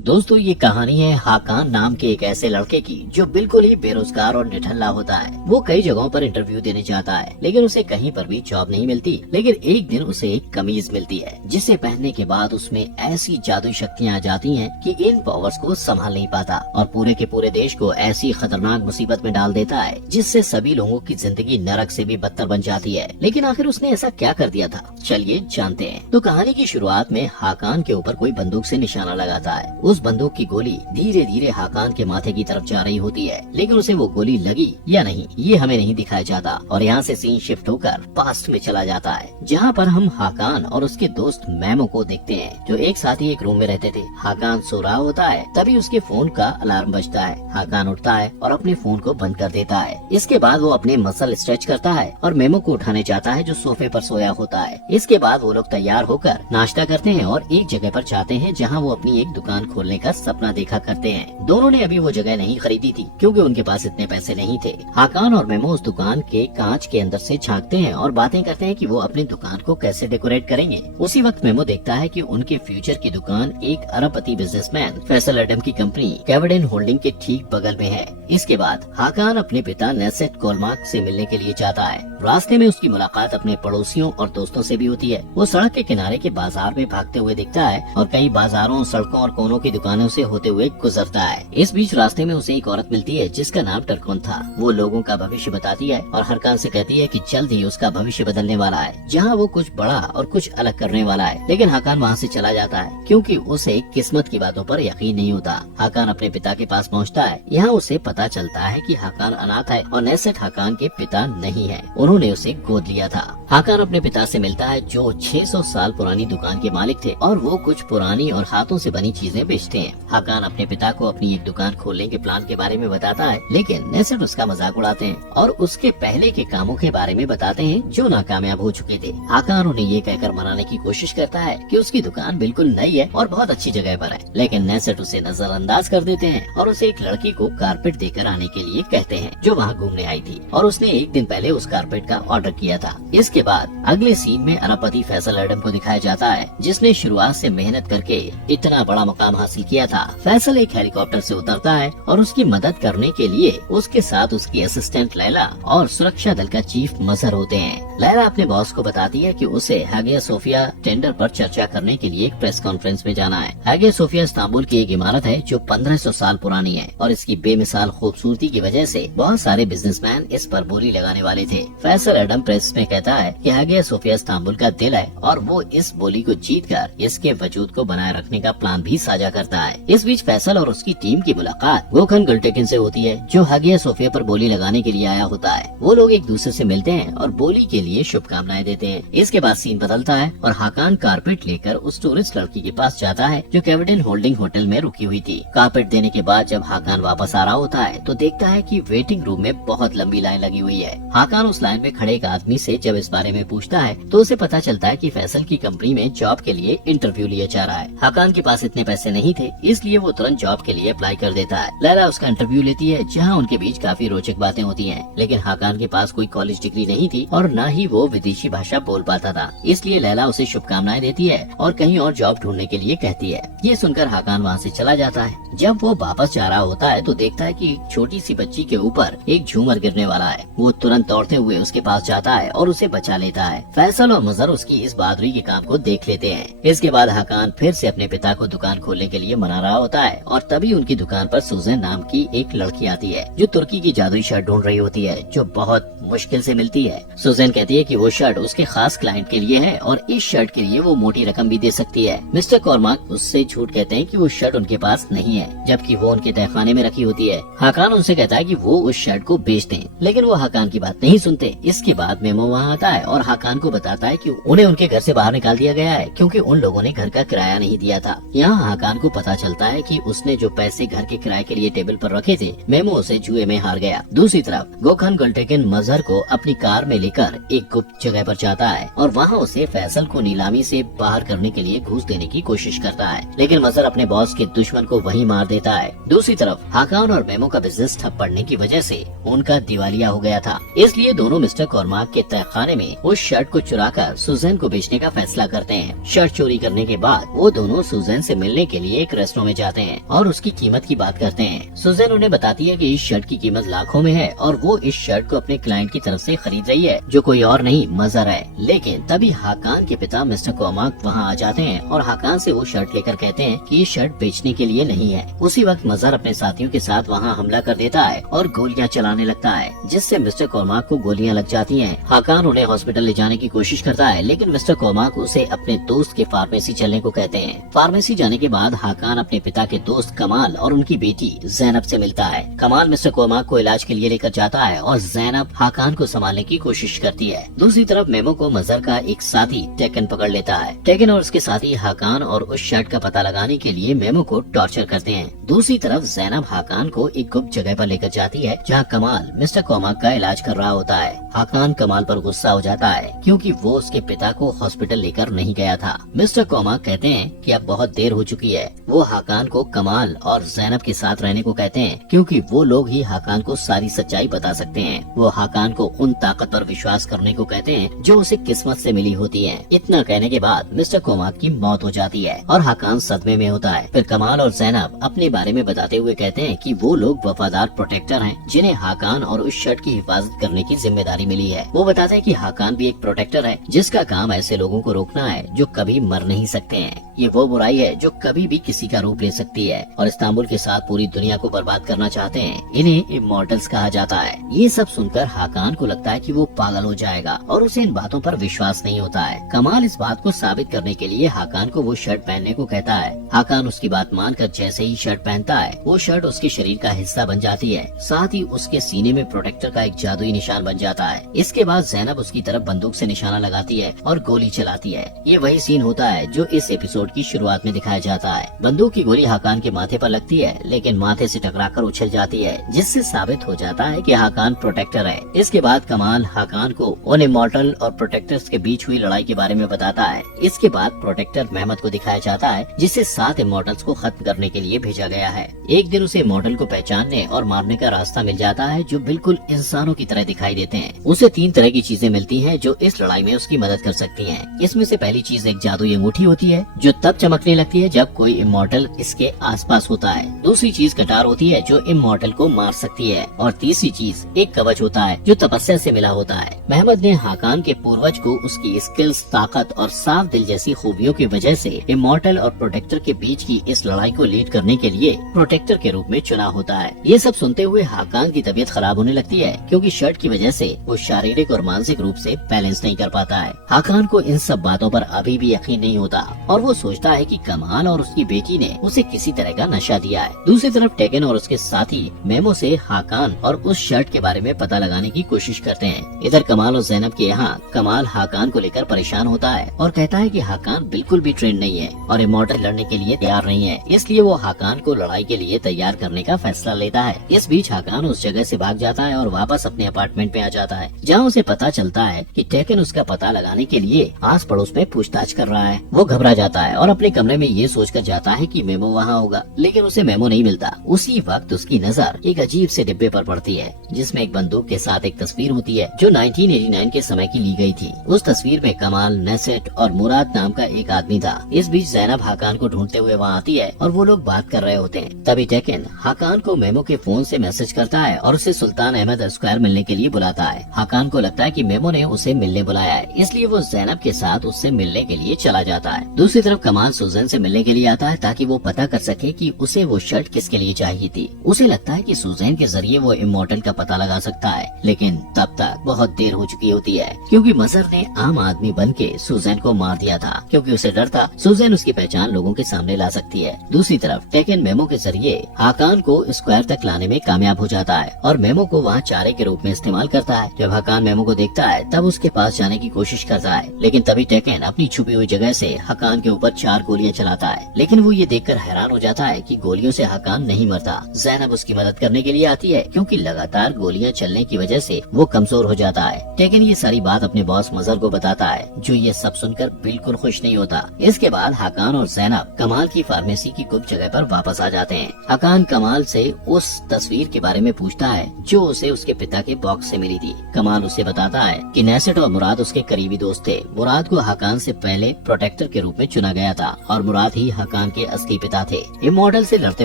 दोस्तों, ये कहानी है हाकान नाम के एक ऐसे लड़के की जो बिल्कुल ही बेरोजगार और निठल्ला होता है। वो कई जगहों पर इंटरव्यू देने जाता है, लेकिन उसे कहीं पर भी जॉब नहीं मिलती। लेकिन एक दिन उसे एक कमीज मिलती है, जिसे पहनने के बाद उसमें ऐसी जादुई शक्तियाँ आ जाती हैं कि इन पावर्स को संभाल नहीं पाता और पूरे के पूरे देश को ऐसी खतरनाक मुसीबत में डाल देता है, जिससे सभी लोगों की जिंदगी नरक से भी बदतर बन जाती है। लेकिन आखिर उसने ऐसा क्या कर दिया था, चलिए जानते हैं। तो कहानी की शुरुआत में हाकान के ऊपर कोई बंदूक से निशाना लगाता है। उस बंदूक की गोली धीरे धीरे हाकान के माथे की तरफ जा रही होती है, लेकिन उसे वो गोली लगी या नहीं ये हमें नहीं दिखाया जाता। और यहाँ से सीन शिफ्ट होकर पास्ट में चला जाता है, जहाँ पर हम हाकान और उसके दोस्त मैमो को देखते हैं, जो एक साथ ही एक रूम में रहते थे। हाकान सो रहा होता है, तभी उसके फोन का अलार्म बजता है। हाकान उठता है और अपने फोन को बंद कर देता है। इसके बाद वो अपने मसल स्ट्रेच करता है और मेमो को उठाने जाता है, जो सोफे पर सोया होता है। इसके बाद वो लोग तैयार होकर नाश्ता करते हैं और एक जगह पर जाते हैं, जहाँ वो अपनी एक दुकान खोलने का सपना देखा करते हैं। दोनों ने अभी वो जगह नहीं खरीदी थी, क्योंकि उनके पास इतने पैसे नहीं थे। हाकान और मेमो उस दुकान के कांच के अंदर से झांकते हैं और बातें करते हैं कि वो अपनी दुकान को कैसे डेकोरेट करेंगे। उसी वक्त मेमो देखता है कि उनके फ्यूचर की दुकान एक अरबपति बिजनेसमैन फैसल एडम की कंपनी कैवडेन होल्डिंग के ठीक बगल में है। इसके बाद हाकान अपने पिता नेसेट कोलमार्क से मिलने के लिए जाता है। रास्ते में उसकी मुलाकात अपने पड़ोसियों और दोस्तों से भी होती है। वो सड़क के किनारे के बाजार में भागते हुए दिखता है और कई बाजारों, सड़कों और कोनों की दुकानों से होते हुए गुजरता है। इस बीच रास्ते में उसे एक औरत मिलती है, जिसका नाम टरकोन था। वो लोगों का भविष्य बताती है और हाकान से कहती है कि जल्द ही उसका भविष्य बदलने वाला है, जहाँ वो कुछ बड़ा और कुछ अलग करने वाला है। लेकिन हाकान वहाँ से चला जाता है, क्योंकि उसे किस्मत की बातों पर यकीन नहीं होता। हाकान अपने पिता के पास पहुँचता है। यहाँ उसे पता चलता है कि हाकान अनाथ है और नेसेट हाकान के पिता नहीं है, उन्होंने उसे गोद लिया था। हाकान अपने पिता से मिलता है, जो 600 साल पुरानी दुकान के मालिक थे और वो कुछ पुरानी और हाथों से बनी चीजें बेचते हैं। हाकान अपने पिता को अपनी एक दुकान खोलने के प्लान के बारे में बताता है, लेकिन नेसेट उसका मजाक उड़ाते हैं और उसके पहले के कामों के बारे में बताते हैं, जो नाकामयाब हो चुके थे। हाकान उन्हें ये कहकर मनाने की कोशिश करता है कि उसकी दुकान बिल्कुल नई है और बहुत अच्छी जगह पर है, लेकिन नेसेट उसे नजरअंदाज कर देते हैं और उसे एक लड़की को कारपेट देकर आने के लिए कहते हैं, जो वहाँ घूमने आई थी और उसने एक दिन पहले उस कारपेट का ऑर्डर किया था। इसके बाद अगले सीन में अरबपति फैसल एडम को दिखाया जाता है, जिसने शुरुआत से मेहनत करके इतना बड़ा मुकाम हासिल किया था। फैसल एक हेलीकॉप्टर से उतरता है और उसकी मदद करने के लिए उसके साथ उसकी असिस्टेंट लैला और सुरक्षा दल का चीफ मजहर होते हैं। लैला अपने बॉस को बताती है कि उसे हागिया सोफिया टेंडर पर चर्चा करने के लिए एक प्रेस कॉन्फ्रेंस में जाना है। हागिया सोफिया इस्तांबुल की एक इमारत है, जो 1500 साल पुरानी है और इसकी बेमिसाल खूबसूरती की वजह से बहुत सारे बिजनेसमैन इस पर बोली लगाने वाले थे। फैसल एडम प्रेस में कहता है कि हागिया सोफिया इस्तांबुल का दिल है और वो इस बोली को जीतकर इसके वजूद को बनाए रखने का प्लान भी साझा करता है। इस बीच फैसल और उसकी टीम की मुलाकात गोखन गुलटेकिन से होती है, जो हागिया सोफिया पर बोली लगाने के लिए आया होता है। वो लोग एक दूसरे से मिलते हैं और बोली के लिए शुभकामनाएं देते हैं। इसके बाद सीन बदलता है और हाकान कारपेट लेकर उस टूरिस्ट लड़की के पास जाता है, जो कैवडेन होल्डिंग होटल में रुकी हुई थी। कारपेट देने के बाद जब हाकान वापस आ रहा होता है, तो देखता है कि वेटिंग रूम में बहुत लंबी लाइन लगी हुई है। हाकान उस लाइन में खड़े एक आदमी से जब इस बारे में पूछता है, तो उसे पता चलता है कि फैसल की कंपनी में जॉब के लिए इंटरव्यू लिया जा रहा है। हाकान के पास इतने पैसे नहीं थे, इसलिए वो तुरंत जॉब के लिए अप्लाई कर देता है। लैला उसका इंटरव्यू लेती है, जहाँ उनके बीच काफी रोचक बातें होती हैं। लेकिन हाकान के पास कोई कॉलेज डिग्री नहीं थी और न ही वो विदेशी भाषा बोल पाता था, इसलिए लैला उसे शुभकामनाएं देती है और कहीं और जॉब ढूंढने के लिए कहती है। ये सुनकर हाकान वहाँ से चला जाता है। जब वो वापस जा रहा होता है, तो देखता है कि एक छोटी सी बच्ची के ऊपर एक झूमर गिरने वाला है। वो तुरंत दौड़ते हुए उसके पास जाता है और उसे बचा लेता है। फैसल और मजहर उसकी इस बहादुरी के काम को देख लेते हैं। इसके बाद हाकान फिर से अपने पिता को दुकान खोलने के लिए मना रहा होता है और तभी उनकी दुकान पर सुजैन नाम की एक लड़की आती है, जो तुर्की की जादुई शर्ट ढूंढ रही होती है, जो बहुत मुश्किल से मिलती है। सुजैन कहती है कि वो शर्ट उसके खास क्लाइंट के लिए है और इस शर्ट के लिए वो मोटी रकम भी दे सकती है। मिस्टर कॉर्माक उससे झूठ कहते हैं कि वो शर्ट उनके पास नहीं है, जबकि वो उनके तहखाने में रखी होती है। हाकान उनसे कहता है कि वो उस शर्ट को बेच दें, लेकिन वो हाकान की बात नहीं सुनते। इसके बाद मेमो वहाँ आता है और हाकान को बताता है कि उन्हें उनके घर से बाहर निकाल दिया गया है, क्योंकि उन लोगों ने घर का किराया नहीं दिया था। यहाँ हाकान को पता चलता है कि उसने जो पैसे घर के किराए के लिए टेबल पर रखे थे, मेमो उसे जुए में हार गया। दूसरी तरफ गोखन गुलटेकिन मजहर को अपनी कार में लेकर एक गुप्त जगह पर जाता है और वहाँ उसे फैसल को नीलामी से बाहर करने के लिए घूस देने की कोशिश करता है, लेकिन मजहर अपने बॉस के दुश्मन को वहीं मार देता है। दूसरी तरफ हाकान और मेमो का बिजनेस ठप पड़ने की वजह से उनका दिवालिया हो गया था, इसलिए दोनों मिस्टर कॉर्माक के तहखाने में उस शर्ट को चुराकर सुजैन को बेचने का फैसला करते हैं। शर्ट चोरी करने के बाद वो दोनों सुजैन से मिलने के लिए एक रेस्टोरेंट में जाते हैं और उसकी कीमत की बात करते हैं। सुजैन उन्हें बताती है कि इस शर्ट की कीमत लाखों में है और वो इस शर्ट को अपने क्लाइंट की तरफ से खरीद रही है, जो कोई और नहीं मजहर है। लेकिन तभी हाकान के पिता मिस्टर कॉर्माक वहाँ आ जाते हैं और हाकान से वो शर्ट लेकर कहते हैं कि ये शर्ट बेचने के लिए नहीं है। उसी वक्त मजहर अपने साथियों के साथ वहाँ हमला कर देता है और गोलियां चलाने लगता है, जिससे मिस्टर कॉर्माक को गोलियां लग जाती हैं। हाकान उन्हें हॉस्पिटल ले जाने की कोशिश करता है, लेकिन मिस्टर कॉर्माक उसे अपने दोस्त के फार्मेसी चलने को कहते हैं। फार्मेसी जाने के बाद हाकान अपने पिता के दोस्त कमाल और उनकी बेटी जैनब से मिलता है। कमाल मिस्टर कॉर्माक को इलाज के लिए लेकर जाता है और जैनब हाकान को संभालने की कोशिश करती है। दूसरी तरफ मेमो को मजहर का एक साथी टेकन पकड़ लेता है। टेकन और उसके साथी हाकान और उस शर्ट का पता लगाने के लिए मेमो को टॉर्चर करते हैं। दूसरी तरफ जैनब हाकान को एक गुप्त जगह पर लेकर जाती है, जहाँ कमाल मिस्टर कॉर्माक का इलाज कर रहा होता है। हाकान कमाल पर गुस्सा हो जाता है क्योंकि वो उसके पिता को हॉस्पिटल लेकर नहीं गया था। मिस्टर कॉर्माक कहते हैं कि अब बहुत देर हो चुकी है। वो हाकान को कमाल और जैनब के साथ रहने को कहते हैं क्योंकि वो लोग ही हाकान को सारी सच्चाई बता सकते हैं। वो हाकान को उन ताकत पर विश्वास करने को कहते हैं जो उसे किस्मत से मिली होती है। इतना कहने के बाद मिस्टर कॉर्माक की मौत हो जाती है और हाकान सदमे में होता है। फिर कमाल और जैनब अपने बारे में बताते हुए कहते हैं कि वो लोग वफादार प्रोटेक्टर हैं, जिन्हें हाकान और उस शर्ट की हिफाजत करने की जिम्मेदारी मिली है। वो बताते हैं कि हाकान भी एक प्रोटेक्टर है, जिसका काम ऐसे लोगों को रोकना है जो कभी मर नहीं सकते हैं। ये वो बुराई है जो कभी भी किसी का रूप ले सकती है और इस्तांबुल के साथ पूरी दुनिया को बर्बाद करना चाहते हैं। इन्हें इमॉर्टल्स कहा जाता है। ये सब सुनकर हाकान को लगता है कि वो पागल हो जाएगा और उसे इन बातों पर विश्वास नहीं होता है। कमाल इस बात को साबित करने के लिए हाकान को वो शर्ट पहनने को कहता है। हाकान उसकी बात मानकर जैसे ही शर्ट पहनता है, वो शर्ट उसके शरीर का हिस्सा बन जाती है। साथ ही उसके सीने में प्रोटेक्टर का एक जादुई निशान बन जाता है। इसके बाद जैनब उसकी तरफ बंदूक से निशाना लगाती है और गोली चलाती है। ये वही सीन होता है जो इस एपिसोड की शुरुआत में दिखाया जाता है। बंदूक की गोली हाकान के माथे पर लगती है, लेकिन माथे से टकराकर उछल जाती है, जिससे साबित हो जाता है कि हाकान प्रोटेक्टर है। इसके बाद कमाल हाकान को उन इमॉर्टल और प्रोटेक्टर्स के बीच हुई लड़ाई के बारे में बताता है। इसके बाद प्रोटेक्टर मेहमद को दिखाया जाता है, जिसे 7 इमॉर्टल्स को खत्म करने के लिए भेजा गया है। एक दिन उसे इमॉर्टल को पहचानने और मारने का रास्ता मिल जाता है, जो बिल्कुल इंसानों की तरह दिखाई देते हैं। उसे 3 तरह की चीजें मिलती हैं जो इस लड़ाई में उसकी मदद कर सकती हैं। इसमें से पहली चीज एक जादुई अंगूठी होती है, जो तब चमकने लगती है जब कोई इमॉर्टल इसके आसपास होता है। दूसरी चीज कटार होती है जो इमॉर्टल को मार सकती है और तीसरी चीज एक कवच होता है जो तपस्या से मिला होता है। मेहमद ने हाकान के पूर्वज को उसकी स्किल्स, ताकत और साफ दिल जैसी खूबियों की वजह से इमॉर्टल और प्रोटेक्टर के बीच की इस लड़ाई को लीड करने के लिए प्रोटेक्टर के रूप में चुना होता है। ये सब सुनते हुए हाकान की तबीयत खराब होने लगती है, क्योंकि शर्ट की वजह से वो शारीरिक और मानसिक रूप से बैलेंस नहीं कर पाता है। हाकान को इन सब बातों पर अभी भी यकीन नहीं होता और वो सोचता है कि कमाल और उसकी बेटी ने उसे किसी तरह का नशा दिया है। दूसरी तरफ टेगन और उसके साथी मेमो से हाकान और उस शर्ट के बारे में पता लगाने की कोशिश करते हैं। इधर कमाल और जैनब के यहाँ कमाल हाकान को लेकर परेशान होता है और कहता है कि हाकान बिल्कुल भी ट्रेंड नहीं है और इमॉर्टल लड़ने के लिए तैयार नहीं है, इसलिए वो हाकान को लड़ाई के लिए तैयार करने का फैसला लेता है। इस बीच हाकान उस जगह से भाग जाता है और वापस अपने अपार्टमेंट में आ जाता है, जहाँ उसे पता चलता है कि टेकन उसका पता लगाने के लिए आस पड़ोस में पूछताछ कर रहा है। वो घबरा जाता है और अपने कमरे में ये सोचकर जाता है कि मेमो वहाँ होगा, लेकिन उसे मेमो नहीं मिलता। उसी वक्त उसकी नजर एक अजीब से डिब्बे पर पड़ती है, जिसमें एक बंदूक के साथ एक तस्वीर होती है जो 1989 के समय की ली गई थी। उस तस्वीर में कमाल, नेसेट और मुराद नाम का एक आदमी था। इस बीच जैनब हाकान को ढूंढते हुए वहाँ आती है और वो लोग बात कर रहे होते हैं। तभी टेकन हाकान को मेमो के फोन से मैसेज करता है और उसे सुल्तान अहमद स्क्वायर मिलने के लिए बुलाता है। हाकान को लगता है कि मेमो ने उसे मिलने बुलाया है, इसलिए वो जैनब के साथ उससे मिलने के लिए चला जाता है। दूसरी तरफ कमाल सुजैन से मिलने के लिए आता है ताकि वो पता कर सके कि उसे वो शर्ट किसके लिए चाहिए थी। उसे लगता है कि सुजैन के जरिए वो इमॉर्टल का पता लगा सकता है, लेकिन तब तक बहुत देर हो चुकी होती है, क्योंकि मजहर ने आम आदमी बन के सुजैन को मार दिया था, क्योंकि उसे डर था सुजैन उसकी पहचान लोगों के सामने ला सकती है। दूसरी तरफ टेकन मेमो के जरिए हाकान को स्क्वायर तक लाने में कामयाब हो जाता है और मेमो को वहाँ चारे के रूप में इस्तेमाल करता है। जब हाकान मेमो को देखता है तब उसके पास जाने की कोशिश करता है, लेकिन तभी टेकन अपनी छुपी हुई जगह से हाकान के ऊपर 4 गोलियां चलाता है। लेकिन वो ये देखकर हैरान हो जाता है कि गोलियों से हाकान नहीं मरता। जैनब उसकी मदद करने के लिए आती है, क्योंकि लगातार गोलियां चलने की वजह से वो कमजोर हो जाता है। टेकन ये सारी बात अपने बॉस मजहर को बताता है, जो ये सब सुनकर बिल्कुल खुश नहीं होता। इसके बाद हाकान और ज़ैनब कमाल की फार्मेसी की गुप्त जगह पर वापस आ जाते हैं। हाकान कमाल से उस तस्वीर के बारे में पूछता है जो उसे उसके पिता के बॉक्स से मिली थी। कमाल उसे बताता है कि नेसेट और मुराद उसके करीबी दोस्त थे। मुराद को हाकान से पहले प्रोटेक्टर के रूप में चुना गया था और मुराद ही हाकान के असली पिता थे। इमॉर्टल से लड़ते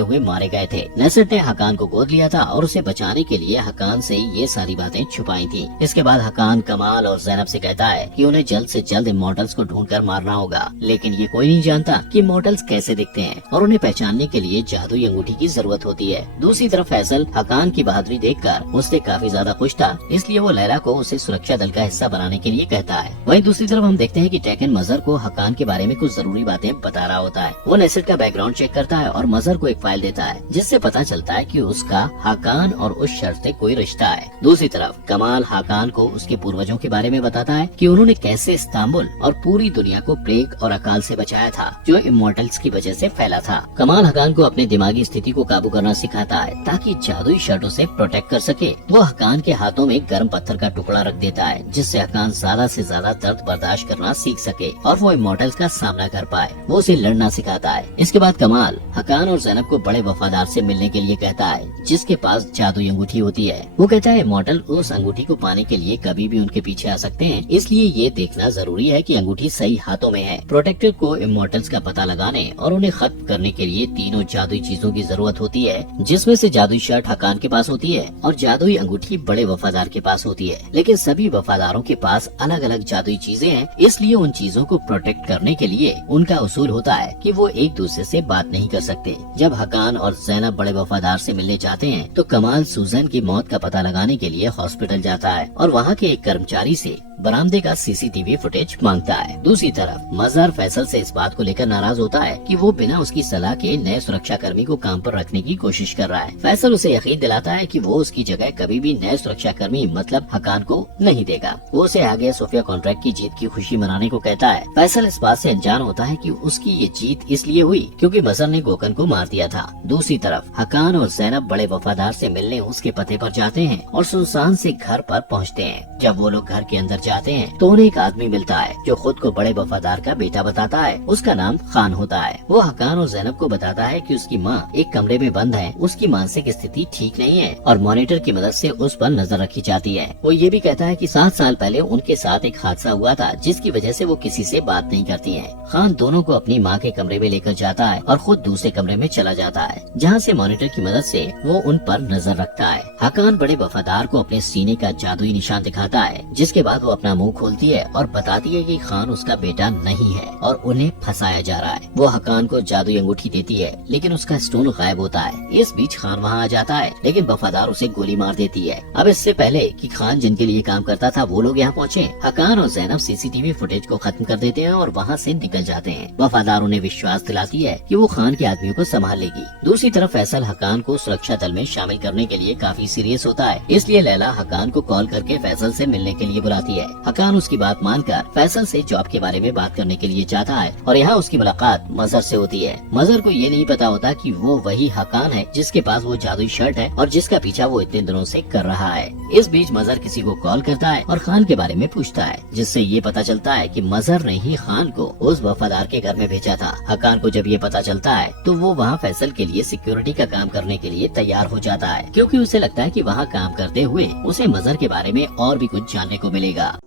हुए मारे गए थे। नेसेट ने हाकान को गोद लिया था और उसे बचाने के लिए हाकान से ये सारी बातें छुपाई थी। इसके बाद हाकान कमाल और ज़ैनब से कहता है कि उन्हें जल्द से जल्द इमॉर्टल्स को ढूंढकर मारना होगा, लेकिन ये कोई नहीं जानता कि इमॉर्टल्स कैसे दिखते हैं और उन्हें पहचानने के लिए जादुई अंगूठी की जरूरत होती है। दूसरी तरफ फैसल हाकान की बहादुरी देखकर उससे काफी ज्यादा खुश था, इसलिए वो लैला को उसे सुरक्षा दल का हिस्सा बनाने के लिए कहता है। वहीं दूसरी तरफ हम देखते हैं कि टेकन मजहर को हाकान के बारे में कुछ जरूरी बातें बता रहा होता है। वो नेसेट का बैकग्राउंड चेक करता है और मजहर को एक फाइल देता है, जिससे पता चलता है कि उसका हाकान और उस शख्स से कोई रिश्ता है। दूसरी तरफ कमाल हाकान को उसके पूर्वजों के बारे में बताता है कि उन्होंने कैसे इस्तांबुल और पूरी दुनिया को प्लेग और अकाल से बचाया था, जो इमॉर्टल्स की वजह से फैला था। कमाल हाकान को अपने दिमागी स्थिति को काबू करना सिखाता है ताकि जादुई शर्टों से प्रोटेक्ट कर सके। वो हाकान के हाथों में गर्म पत्थर का टुकड़ा रख देता है, जिससे हाकान ज्यादा से ज्यादा दर्द बर्दाश्त करना सीख सके और वो इमॉर्टल्स का सामना कर पाए। वो उसे लड़ना सिखाता है। इसके बाद कमाल हाकान और ज़ैनब को बड़े वफादार से मिलने के लिए कहता है, जिसके पास जादुई अंगूठी होती है। वो कहता है इमॉर्टल उस अंगूठी को पाने के लिए कभी भी उनके पीछे आ सकते हैं, इसलिए ये देखना जरूरी है कि अंगूठी सही हाथों में है। प्रोटेक्टर को इमॉर्टल्स का पता लगाने और उन्हें खत्म करने के लिए तीनों जादुई चीजों की जरूरत होती है, जिसमें से जादुई शर्ट हाकान के पास होती है और जादुई अंगूठी बड़े वफादार के पास होती है। लेकिन सभी वफादारों के पास अलग अलग जादुई चीजें हैं, इसलिए उन चीजों को प्रोटेक्ट करने के लिए उनका उसूल होता है कि वो एक दूसरे से बात नहीं कर सकते। जब हाकान और ज़ैनब बड़े वफादार से मिलने जाते हैं तो कमाल सूजन की मौत का पता लगाने के लिए हॉस्पिटल जाता है और वहाँ के एक कर्मचारी से बरामदे का सीसीटीवी फुटेज मांगता है। दूसरी तरफ मजहर फैसल से इस बात को लेकर नाराज होता है कि वो बिना उसकी सलाह के नए सुरक्षा कर्मी को काम पर रखने की कोशिश कर रहा है। फैसल उसे यकीन दिलाता है कि वो उसकी जगह कभी भी नए सुरक्षा कर्मी मतलब हाकान को नहीं देगा। वो उसे आगे सोफिया कॉन्ट्रैक्ट की जीत की खुशी मनाने को कहता है। फैसल इस बात से अनजान होता है कि उसकी ये जीत इसलिए हुई क्योंकि मजहर ने गोकन को मार दिया था। दूसरी तरफ हाकान और ज़ैनब बड़े वफादार से मिलने उसके पते पर जाते हैं और सुनसान से घर पर पहुँचते हैं। जब वो लोग घर के अंदर जाते हैं तो उन्हें एक आदमी मिलता है जो खुद को बड़े वफादार का बेटा बताता है। उसका नाम खान होता है। वो हाकान और ज़ैनब को बताता है कि उसकी माँ एक कमरे में बंद है, उसकी मानसिक स्थिति ठीक नहीं है और मॉनिटर की मदद से उस पर नजर रखी जाती है। वो ये भी कहता है कि 7 साल पहले उनके साथ एक हादसा हुआ था, जिसकी वजह से वो किसी से बात नहीं करती है। खान दोनों को अपनी माँ के कमरे में लेकर जाता है और खुद दूसरे कमरे में चला जाता है, जहाँ से मॉनिटर की मदद से वो उन पर नजर रखता है। हाकान बड़े वफादार को अपने सीने का जादुई निशान दिखाता है, जिसके बाद वो अपना मुंह खोलती है और बताती है कि खान उसका बेटा नहीं है और उन्हें फंसाया जा रहा है। वो हाकान को जादुई अंगूठी देती है, लेकिन उसका स्टोन गायब होता है। इस बीच खान वहाँ आ जाता है, लेकिन वफादार उसे गोली मार देती है। अब इससे पहले कि खान जिनके लिए काम करता था वो लोग यहाँ पहुँचे, हाकान और ज़ैनब सीसीटीवी फुटेज को खत्म कर देते हैं और वहाँ से निकल जाते हैं। वफादार उन्हें विश्वास दिलाती है कि वो खान के आदमियों को संभाल लेगी। दूसरी तरफ फैसल हाकान को सुरक्षा दल में शामिल करने के लिए काफी सीरियस होता है, इसलिए लैला हाकान को कॉल करके फैसल से मिलने के लिए बुलाती है। हाकान उसकी बात मानकर फैसल से जॉब के बारे में बात करने के लिए जाता है और यहाँ उसकी मुलाकात मजहर से होती है। मजहर को ये नहीं पता होता कि वो वही हाकान है जिसके पास वो जादुई शर्ट है और जिसका पीछा वो इतने दिनों से कर रहा है। इस बीच मजहर किसी को कॉल करता है और खान के बारे में पूछता है, जिससे ये पता चलता है कि मजहर ने ही खान को उस वफादार के घर में भेजा था। हाकान को जब ये पता चलता है तो वो वहाँ फैसल के लिए सिक्योरिटी का काम करने के लिए तैयार हो जाता है, क्योंकि उसे लगता है कि वहाँ काम करते हुए उसे मजहर के बारे में और भी कुछ जानने को मिलेगा।